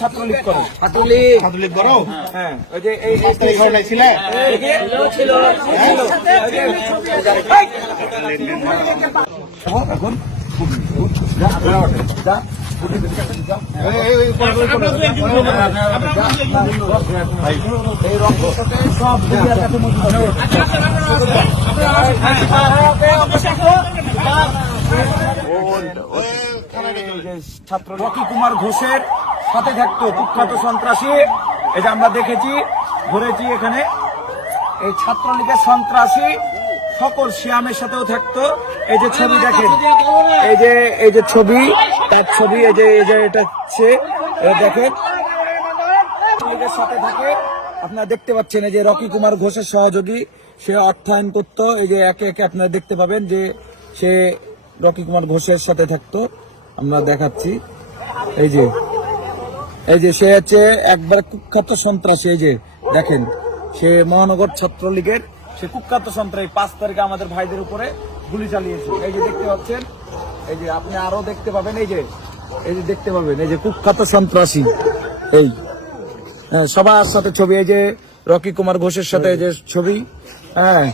ছাত্রলীগ করো, ছাত্রলীগ করো। হ্যাঁ ওই যে এই ঘরে নাই ছিলে? এখন যা সব ছাত্র রকি কুমার ঘোষের সাথে থাকতো কুখ্যাত সন্ত্রাসী। এই যে আমরা দেখেছি, ঘুরেছি এখানে, এই ছাত্রলীগের সন্ত্রাসী সকল শিয়ামের সাথেও থাকতো। এই যে ছবি দেখেন, এই যে ছবি, তার ছবি, এই যে এটা হচ্ছে দেখেন ছাত্রলীগের সাথে থাকে। আপনারা দেখতে পাচ্ছেন এই যে রকি কুমার ঘোষের সহযোগী, সে অর্থায়ন করতো। এই যে একে একে আপনারা দেখতে পাবেন যে সে রকি কুমার ঘোষের সাথে থাকতো। আমরা দেখাচ্ছি, এই যে সে হচ্ছে একবার কুখ্যাত সন্ত্রাসী। এই যে দেখেন, সে মহানগর ছাত্রলীগের সে কুখ্যাত সন্ত্রাসী। 5 তারিখে আমাদের ভাইদের উপরে গুলি চালিয়েছে। এই যে দেখতে পাচ্ছেন, এই যে আপনি আরো দেখতে পাবেন, এই যে দেখতে পাবেন, এই যে কুখ্যাত সন্ত্রাসী। এই সবার সাথে ছবি, এই যে রকি কুমার ঘোষের সাথে এই যে ছবি, হ্যাঁ।